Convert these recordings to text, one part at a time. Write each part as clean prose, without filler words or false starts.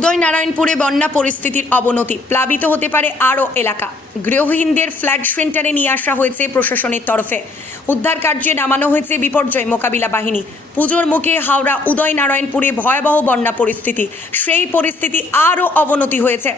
উদয়নারায়ণপুরে বন্যা পরিস্থিতির অবনতি, প্লাবিত হতে পারে আরও এলাকা। গৃহহীনদের ফ্ল্যাট সেন্টারে নিয়ে আসা হয়েছে প্রশাসনের তরফে। উদ্ধার কার্যে নামানো হয়েছে বিপর্যয় মোকাবিলা বাহিনী। পুজোর মুখে হাওড়া উদয়নারায়ণপুরে ভয়াবহ বন্যা পরিস্থিতি, সেই পরিস্থিতি আরও অবনতি হয়েছে।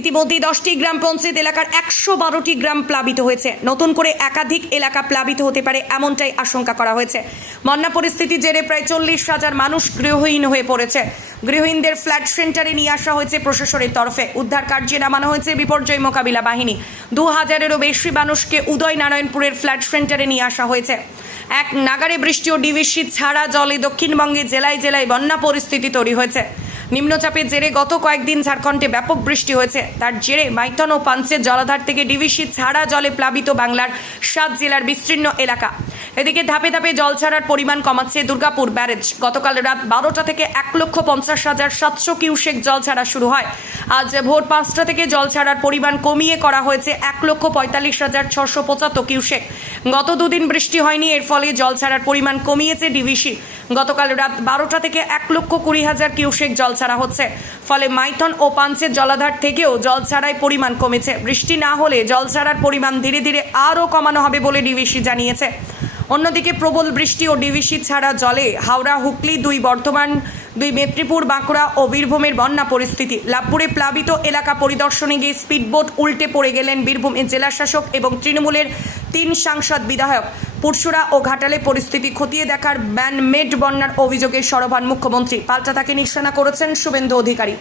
ইতিমধ্যে 10টি গ্রাম পঞ্চায়েত এলাকার 112টি গ্রাম প্লাবিত হয়েছে। নতুন করে একাধিক এলাকা প্লাবিত হতে পারে এমনটাই আশঙ্কা করা হয়েছে। বন্যা পরিস্থিতির জেরে প্রায় 40,000 মানুষ গৃহহীন হয়ে পড়েছে। গৃহহীনদের ফ্ল্যাট সেন্টারে নিয়ে আসা হয়েছে প্রশাসনের তরফে। উদ্ধার কার্যে নামানো হয়েছে বিপর্যয় মোকাবিলা বাহিনী। 2000-এরও বেশি মানুষকে উদয়নারায়ণপুরের ফ্ল্যাট সেন্টারে নিয়ে আসা হয়েছে। এক নাগারে বৃষ্টি ও ডিভিসি ছাড়া জলে দক্ষিণবঙ্গে জেলায় জেলায় বন্যা পরিস্থিতি তৈরি হয়েছে। নিম্নচাপের জেরে গত কয়েকদিন ঝাড়খণ্ডে ব্যাপক বৃষ্টি হয়েছে। তার জেরে মাইথন ও পাঞ্চের জলাধার থেকে ডিভিসি ছাড়া জলে প্লাবিত বাংলার 7 জেলার বিস্তীর্ণ এলাকা। এদিকে ধাপে ধাপে জল ছাড়ার পরিমাণ কমাচ্ছে দুর্গাপুর ব্যারেজ। গতকাল রাত 12টা থেকে 1,50,700 কিউসেক জল ছাড়া শুরু হয়। আজ ভোর 5টা থেকে জল ছাড়ার পরিমাণ কমিয়ে করা হয়েছে 1,45,675 কিউসেক। গত দুদিন বৃষ্টি হয়নি, এর ফলে জল ছাড়ার পরিমাণ কমিয়েছে ডিভিসি। গতকাল রাত 12টা থেকে 1,20,000 কিউসেক জল ছাড়া হচ্ছে। ফলে মাইথন ও পাঞ্চের জলাধার থেকেও জল ছাড়ার পরিমাণ কমেছে। বৃষ্টি না হলে জল ছাড়ার পরিমাণ ধীরে ধীরে আরও কমানো হবে বলে ডিভিসি জানিয়েছে। অন্যদিকে প্রবল বৃষ্টি ও ডিভিসি ছাড়া জলে হাওড়া, হুগলি, 2 বর্ধমান, 2 মেদিনীপুর, বাঁকুড়া ও বীরভূমের বন্যা পরিস্থিতি। লাভপুরে প্লাবিত এলাকা পরিদর্শনে গিয়ে স্পিডবোট উল্টে পড়ে গেলেন বীরভূমের জেলা শাসক এবং তৃণমূলের 3 সাংসদ বিধায়ক। পুরসুরা ও ঘাটালে পরিস্থিতি খতিয়ে দেখার ম্যান মেড বন্যার অভিযোগে সরব হন মুখ্যমন্ত্রী। পাল্টা তাকে নিশানা করেছেন শুভেন্দু অধিকারী।